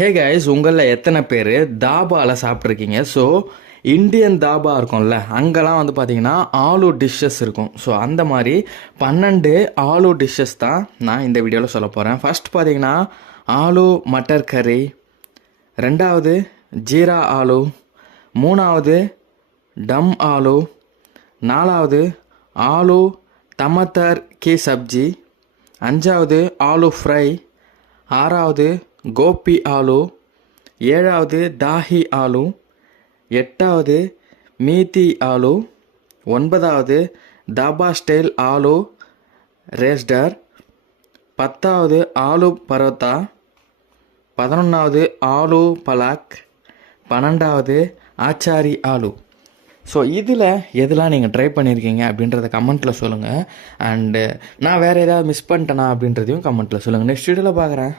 Hey guys, உங்களில் எத்தனை பேர் தாபாவில் சாப்பிட்ருக்கீங்க? ஸோ இந்தியன் தாபா இருக்கும்ல, அங்கெல்லாம் வந்து பார்த்தீங்கன்னா ஆலு டிஷ்ஷஸ் இருக்கும். ஸோ அந்த மாதிரி 12 ஆலு டிஷ்ஷஸ் தான் நான் இந்த வீடியோவில் சொல்ல போகிறேன். ஃபர்ஸ்ட் பார்த்தீங்கன்னா ஆலு மட்டர் கறி, ரெண்டாவது ஜீரா ஆலு, மூணாவது டம் ஆலு, நாலாவது ஆலு டமட்டர் கி சப்ஜி, அஞ்சாவது ஆலு ஃப்ரை, ஆறாவது கோபி ஆலு, ஏழாவது தாஹி ஆலு, எட்டாவது மீதி ஆலு, ஒன்பதாவது தாபா ஸ்டைல் ஆலு ரேஸ்டர், பத்தாவது ஆலு பரோட்டா, 11வது ஆலு பலாக், 12வது ஆச்சாரி ஆலு. ஸோ இதில் எதெல்லாம் நீங்கள் ட்ரை பண்ணியிருக்கீங்க அப்படின்றத கமெண்ட்டில் சொல்லுங்கள். அண்டு நான் வேறு ஏதாவது மிஸ் பண்ணிட்டேனா அப்படின்றதையும் கமெண்ட்டில் சொல்லுங்கள். நெக்ஸ்ட் வீடியோவில் பார்க்குறேன்.